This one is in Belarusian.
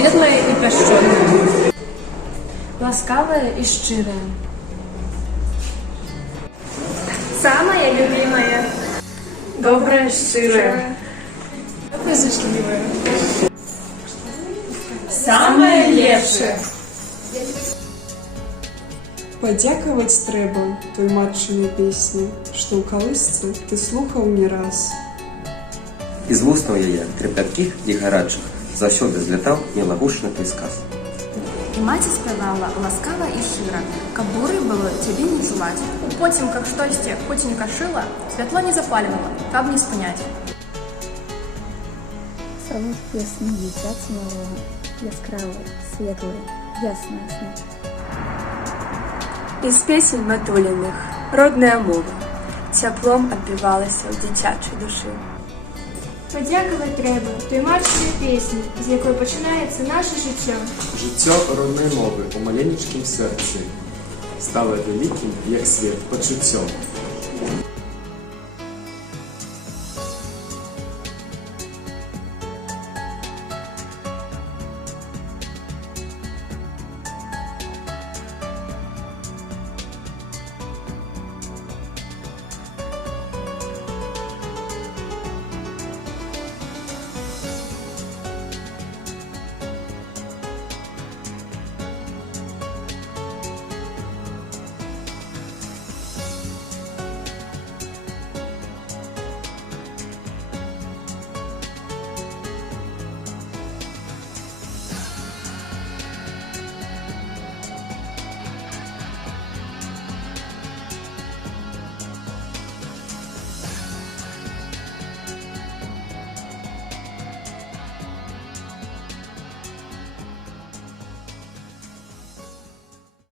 светлое и пяшчотнае, ласкавое и шчырае, самое любимое, доброе, шчырае, зычлівае, самое лепшае. Падзякаваць трэба той матчынай песні, што ў калысцы ты слухаў не раз. І з вуснаў яе, трапяткіх і гарачых, заўсёды злятаў мілагучны той сказ. І маці спявала ласкава і шчыра, каб буры было цябе не чуваць. Потім, как штосьці, хоць і не кашыла, святло не запальвала, каб не спыняць. Салод песні дзіцяці малого, яскравыя, светлыя, ясныя сны. Из песен матуліных родная мова цяплом адбівалася ў дзіцячай душы. Падзякаваць трэба той матчынай песні, з якой пачынаецца наша жыццё. Жыццё роднай мовы у маленечкім сэрцы стала вялікім, як свет, пачуццём.